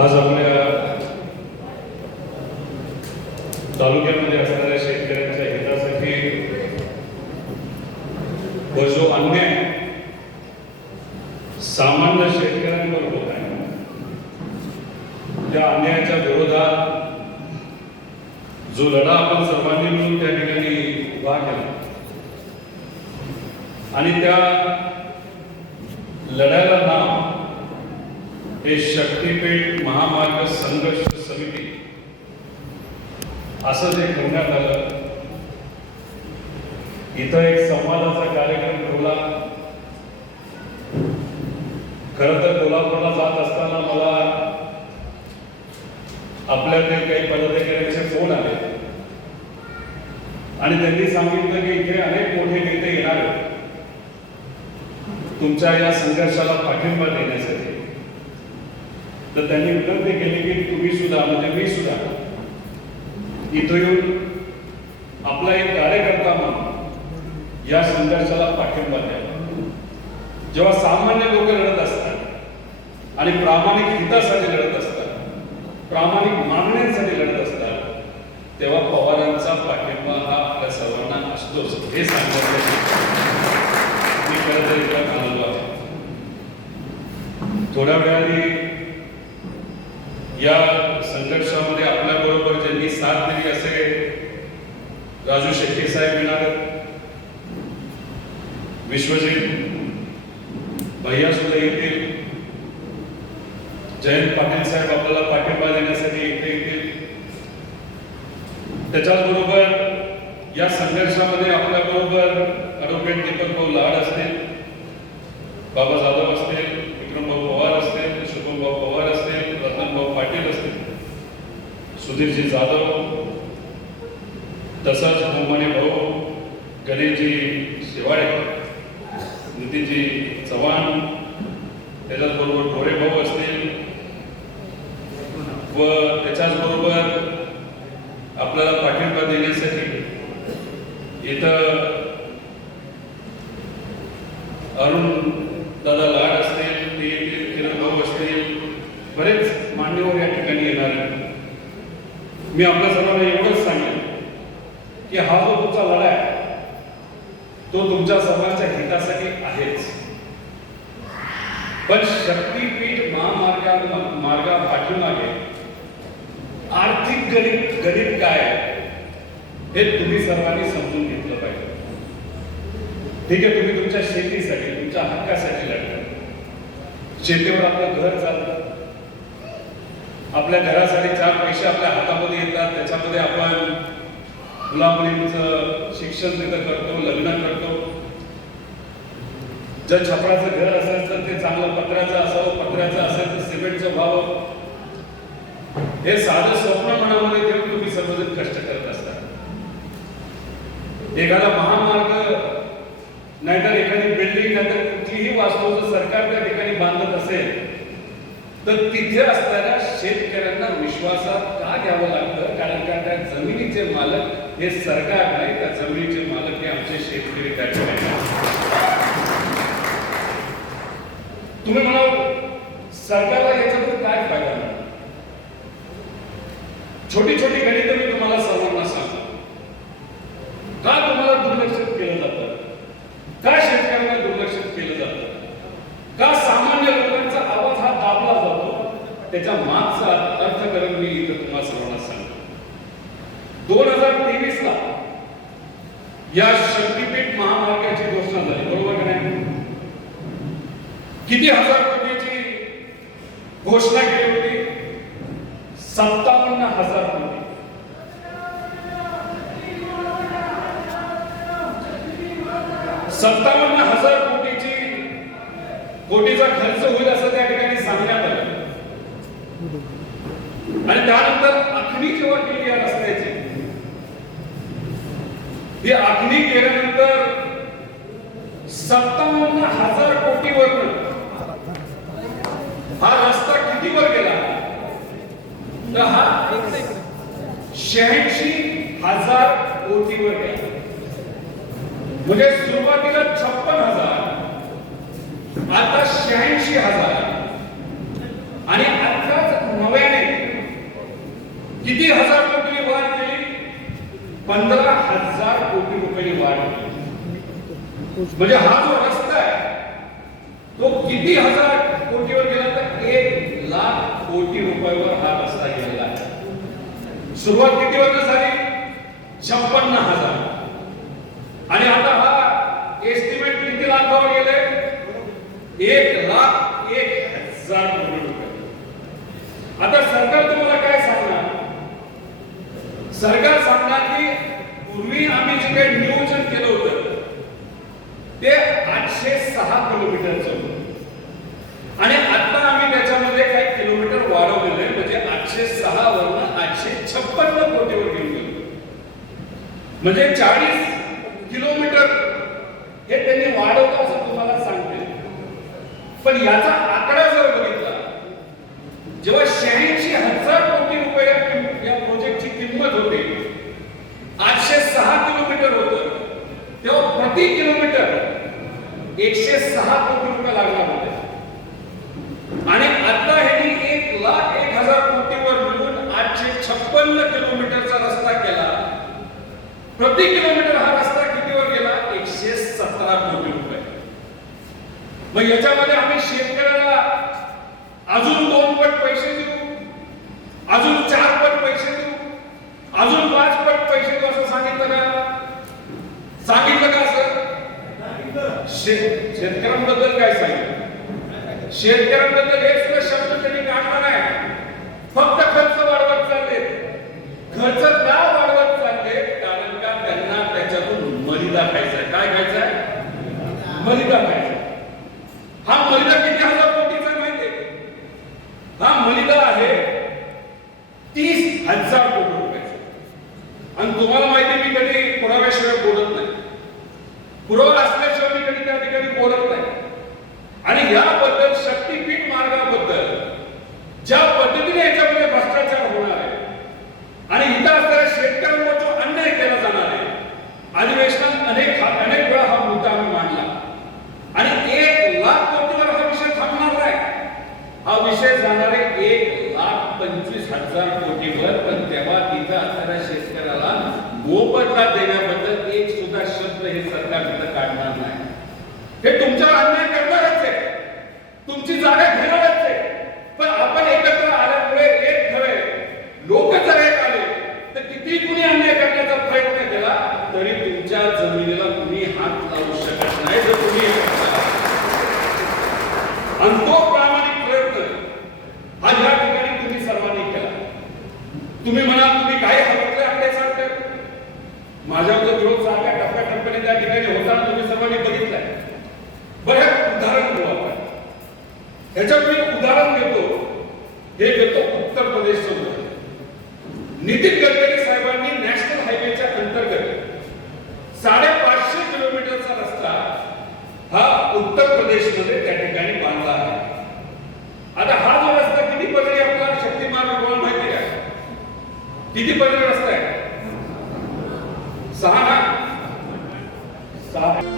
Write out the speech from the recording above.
आज आपल्या तालुक्यामध्ये असणाऱ्या शेतकऱ्यांच्या हितासाठी व जो अन्याय सामान्य शेतकऱ्यांवर होत आहे त्या अन्यायाच्या विरोधात जो लढा आपण सर्वांनी मिळून त्या ठिकाणी उभा केला आणि त्या लढ्याला नाव हे शक्तीपीठ महामार्ग संघर्ष समिती असं जे ठेवण्यात आलं. इथं एक संवादाचा कार्यक्रम ठेवला. खरं तर कोल्हापूरला जात असताना मला आपल्यातील काही पदाधिकाऱ्यांचे फोन आले आणि त्यांनी सांगितलं की इथे अनेक मोठे नेते येणार आहेत तुमच्या या संघर्षाला पाठिंबा देण्यासाठी. तर त्यांनी विनंती केली की तुम्ही सुद्धा म्हणजे मी सुद्धा इथं येऊन आपला एक कार्यकर्ता म्हणून या संघर्षाला पाठिंबा द्यावा. जेव्हा सामान्य लोक लढत असतात आणि प्रामाणिक हितासाठी लढत असतात, प्रामाणिक मागण्यांसाठी लढत असतात, तेव्हा पवारांचा पाठिंबा हा आपल्या सर्वांना असतोच हे सांगण्यासाठी मी खरं तर इथं आलेलो आहे. थोड्या वेळाने या संघर्षामध्ये आपल्या बरोबर ज्यांनी साथ दिली असे राजू शेट्टी साहेब येणार, विश्वजित भैया सुद्धा येतील, जयंत पाटील साहेब आपल्याला पाठिंबा देण्यासाठी इथे येतील. त्याच्याच बरोबर या संघर्षामध्ये आपल्या बरोबर ॲडव्होकेट दीपक भाऊ लाड असतील, बाबा जाधव असतील, विक्रमभाऊ पवार असतील, शुभमभाऊ पवार असतील, रतनभाऊ पाटील असतील, सुधीरजी जाधव, तसंच मोमाने भाऊ, गणेशजी शिवाळे, नितीनजी चव्हाण, त्याच्याच बरोबर ढोरे भाऊ असतील व त्याच्याच बरोबर आपल्याला पाठिंबा देण्यासाठी इथं अरुण दादा लाड असतील, ते येतील, किरण भाऊ असतील, बरेच मान्यवर या ठिकाणी येणार आहेत. मी आपल्या सर्वांना एवढंच सांगेन की हा जो तुमचा लढा आहे तो तुमच्या सर्वांच्या हितासाठी आहेच, पण शक्तीपीठ महामार्गा पाठीमागे आर्थिक गणित काय आहे हे तुम्ही सर्वांनी समजून घेतलं पाहिजे. ठीक आहे, तुम्ही तुमच्या शेतीसाठी, तुमच्या हक्कासाठी लढता. शेतीवर आपलं घर चालतं, आपल्या घरासाठी चार पैसे आपल्या हातामध्ये येतात, त्याच्यामध्ये आपण मुला मुलींचं शिक्षण तिथं करतो, लग्न करतो. जर छपराचं घर असेल तर ते चांगलं पत्र्याचं असावं, पत्र्याचं असेल तर सिमेंटचं व्हावं. हे साधं स्वप्न मनामध्ये घेऊन तुम्ही सर्वजण कष्ट करत असता. एखादा महामार्ग नाहीतर एखादी बिल्डिंग नाहीतर कुठलीही वास्तू जर सरकार त्या ठिकाणी बांधत असेल तर तिथे असणाऱ्या शेतकऱ्यांना विश्वासात का घ्यावं लागतं? कारण का त्या जमिनीचे मालक हे सरकार नाही, त्या जमिनीचे मालक हे आमचे शेतकरी त्या ठिकाणी. तुम्ही म्हणाल सरकारला याच्यातून काय फायदा नाही? छोटी छोटी गणित मी तुम्हाला सर्वांना सांगतो. का तुम्हाला दुर्लक्षित केलं जातं? का शेतकऱ्यांना दुर्लक्षित केलं जातं? का सामान्य लोकांचा आवाज हा दाबला जातो? त्याच्या मागचा अर्थकरण मी इथं तुम्हाला सर्वांना सांगतो. 2023 ला या शक्तीपीठ महामार्गाची घोषणा झाली, बरोबर का नाही? किती हजार कोटीची घोषणा केली होती? 57,000 कोटी. कोटीचा खर्च होईल असं त्या ठिकाणी सांगण्यात आलं. आणि त्यानंतर आखणी जेव्हा केली या रस्त्याची, ही आखणी केल्यानंतर 57,000 कोटीवर हा रस्ता कितीवर गेला? तर हा 86,000 कोटीवर गेला. म्हणजे सुरुवातीला 56,000, आता 86,000 आणि आताच किती हजार कोटी वाढ केली? 15,000 कोटी रुपये वाढ केली. म्हणजे हा जो रस्ता आहे तो किती हजार कोटीवर गेला? तर 1,00,000 कोटी रुपयावर हा रस्ता गेलेला आहे. सुरुवात कितीवर झाली? 56,000. आणि आता हा एस्टिमेट किती लाखावर गेले? 1,01,000 कोटी रुपये. आता सरकार तुम्हाला काय सांगणार? सरकार सांगणार की पूर्वी आम्ही जे काही नियोजन केलं होतं ते 806 किलोमीटरचं होतं आणि आता आम्ही त्याच्यामध्ये काही किलोमीटर वाढवलेलं आहे. म्हणजे 806 वरून 856 कोटीवर घेऊन गेलो. म्हणजे 40 किलोमीटर हे त्यांनी वाढवलं असं तुम्हाला सांगते. पण याचा आकडा जर बघितला, जेव्हा 86,000 कोटी रुपये या प्रोजेक्टची किंमत होती, 806 किलोमीटर होतं, तेव्हा प्रति किलोमीटर 106 कोटी रुपये लागणार होते. आणि आता ह्यांनी 1,01,000 कोटीवर मिळून 856 किलोमीटरचा रस्ता केला. प्रति किलोमीटर हा रस्ता कितीवर गेला? 117 कोटी रुपये. मग याच्यामध्ये आम्ही शेतकऱ्याला अजून 2 पट पैसे देऊ, अजून 4 पट पैसे देऊ, अजून 5 पट पैसे देऊ असं सांगितलं का? सांगितलं का असं? शेतकऱ्यांबद्दल काय सांगितलं? शेतकऱ्यांबद्दल एक सुद्धा शब्द त्यांनी काढला नाही. फक्त खर्च वाढवत चालले. खर्च का वाढवत चालले? कारण का त्यांना त्याच्यातून मलिदा खायचा आहे. काय खायचा आहे? मलिदा खायचा. हा मलिदा किती हजार कोटीचा माहितीये? हा मलिदा आहे 30,000 कोटी रुपयाचा. आणि तुम्हाला माहिती मी कधी पुराव्याशिवाय बोलत नाही. पुरावा असल्याशिवाय मी कधी त्या ठिकाणी बोलत नाही. आणि याबद्दल शक्तीपीठ मार्गाबद्दल ज्या पद्धतीने याच्यामध्ये भ्रष्टाचार होणार आहे आणि इथं असणाऱ्या शेतकऱ्यांवर जो अन्याय केला जाणार आहे, अधिवेशनात अनेक वेळा हा मुद्दा आम्ही मांडला. आणि 1,00,000 कोटीवर हा विषय थांबणार नाही. हा विषय जाणार आहे 1,25,000 कोटीवर. पण तेव्हा तिथं असणाऱ्या शेतकऱ्याला मोबदला देण्याबद्दल एक सुद्धा शब्द हे सरकार तिथं काढणार नाही. हे तुमच्यावर अन्याय करणारच आहे, तुमची जागा घेणारच आहे. पण आपण एकत्र आल्यामुळे एक ठरवे. लोक जर एक आले तर किती कुणी अन्याय करण्याचा प्रयत्न केला तरी तुमच्या जमिनीला कुणी हात लावू शकत नाही जर तुम्ही आणि तो प्रामाणिक प्रयत्न हा या ठिकाणी तुम्ही सर्वांनी केला. तुम्ही म्हणा तुम्ही काय हरवले आपले सांगते. माझ्यावर विरोध सारख्या टप्प्याटप्प्याने त्या ठिकाणी होताना तुम्ही सर्वांनी बघितलंय. बरं उदाहरण घेऊ आपण. ह्याच्यात मी उदाहरण घेतो. हे घेतो उत्तर प्रदेशचं उदाहरण. नितीन गडकरी साहेबांनी नॅशनल हायवेच्या अंतर्गत 550 किलोमीटरचा रस्ता हा उत्तर प्रदेशमध्ये त्या ठिकाणी बांधला आहे. आता हा जो रस्ता किती पदरी आपला शक्तिमार्ग तुम्हाला माहिती आहे? किती पदरी रस्ता आहे? 6 ना? 6.